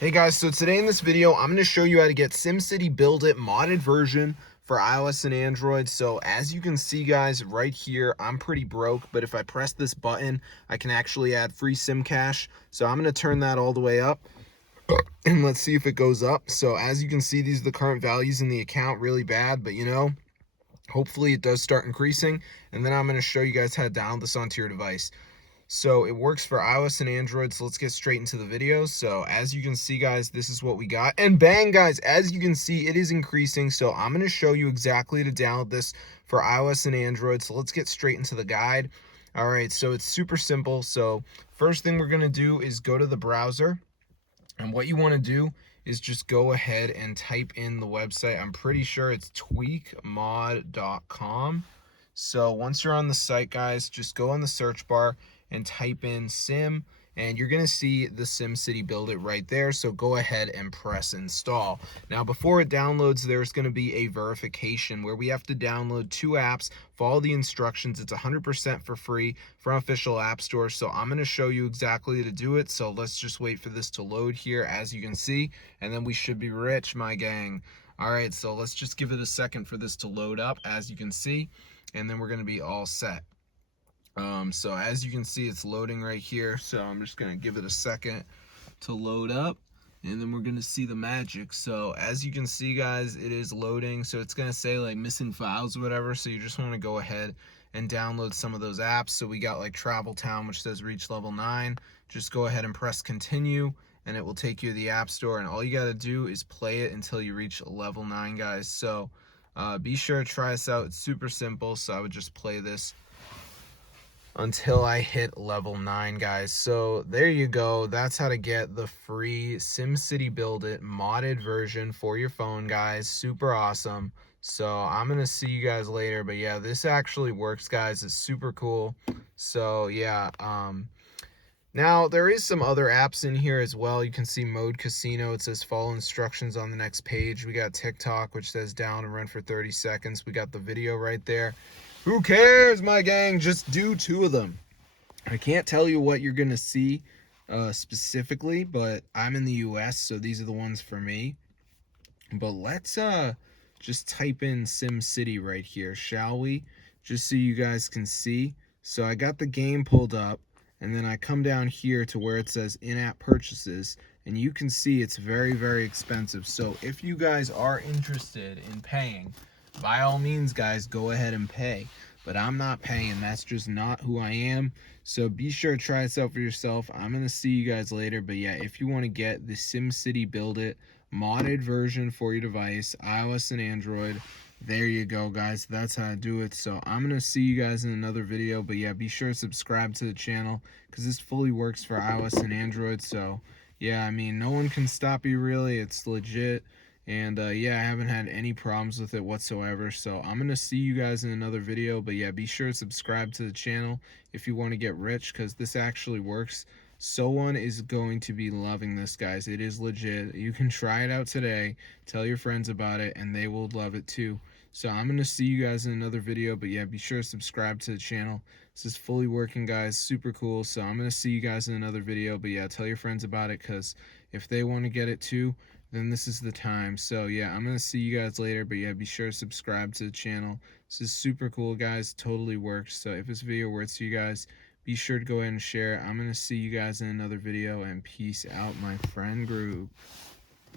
Hey guys, so today in this video, I'm going to show you how to get SimCity BuildIt modded version for iOS and Android. So as you can see guys, right here, I'm pretty broke, but if I press this button, I can actually add free Simcash. So I'm going to turn that all the way up and let's see if it goes up. So as you can see, these are the current values in the account, really bad, but hopefully it does start increasing. And then I'm going to show you guys how to download this onto your device. So it works for iOS and Android, so let's get straight into the video. So as you can see guys, this is what we got, and bang guys, as you can see, it is increasing. So I'm going to show you exactly to download this for iOS and Android. So let's get straight into the guide. All right, so it's super simple. So first thing we're going to do is go to the browser, and what you want to do is just go ahead and type in the website. I'm pretty sure it's tweakmod.com. So once you're on the site guys, just go on the search bar and type in sim, and you're going to see the SimCity BuildIt right there. So go ahead and press install. Now before it downloads, there's going to be a verification where we have to download 2 apps, follow the instructions. It's 100% for free from official app stores. So I'm going to show you exactly how to do it. So let's just wait for this to load here, as you can see, and then we should be rich, my gang. All right, so let's just give it a second for this to load up, as you can see, and then we're going to be all set. So as you can see, it's loading right here. So I'm just going to give it a second to load up, and then we're going to see the magic. So as you can see guys, it is loading. So it's going to say like missing files or whatever. So you just want to go ahead and download some of those apps. So we got like Travel Town, which says reach level 9. Just go ahead and press continue, and it will take you to the app store. And all you got to do is play it until you reach level 9 guys. So be sure to try this out. It's super simple. So I would just play this until I hit level 9 guys. So there you go, that's how to get the free SimCity BuildIt modded version for your phone guys. Super awesome. So I'm gonna see you guys later, but yeah, this actually works guys. It's super cool. So yeah, now there is some other apps in here as well. You can see Mode Casino. It says follow instructions on the next page. We got TikTok, which says down and run for 30 seconds. We got the video right there. Who cares, my gang? Just do 2 of them. I can't tell you what you're going to see specifically, but I'm in the US, so these are the ones for me. But let's just type in SimCity right here, shall we? Just so you guys can see. So I got the game pulled up, and then I come down here to where it says in-app purchases, and you can see it's very, very expensive. So if you guys are interested in paying, by all means guys, go ahead and pay, but I'm not paying. That's just not who I am. So be sure to try this out for yourself. I'm gonna see you guys later, but yeah, if you want to get the SimCity BuildIt modded version for your device, iOS and Android, there you go guys, that's how to do it. So I'm gonna see you guys in another video, but yeah, be sure to subscribe to the channel because this fully works for iOS and Android. So yeah, I mean, no one can stop you really. It's legit. And yeah, I haven't had any problems with it whatsoever. So I'm going to see you guys in another video. But yeah, be sure to subscribe to the channel if you want to get rich, because this actually works. Someone is going to be loving this, guys. It is legit. You can try it out today. Tell your friends about it, and they will love it too. So I'm going to see you guys in another video. But yeah, be sure to subscribe to the channel. This is fully working, guys. Super cool. So I'm going to see you guys in another video. But yeah, tell your friends about it, because if they want to get it too, then this is the time. So yeah, I'm gonna see you guys later, but yeah, be sure to subscribe to the channel. This is super cool guys, totally works. So if this video works for you guys, be sure to go ahead and share it. I'm gonna see you guys in another video, and peace out, my friend group.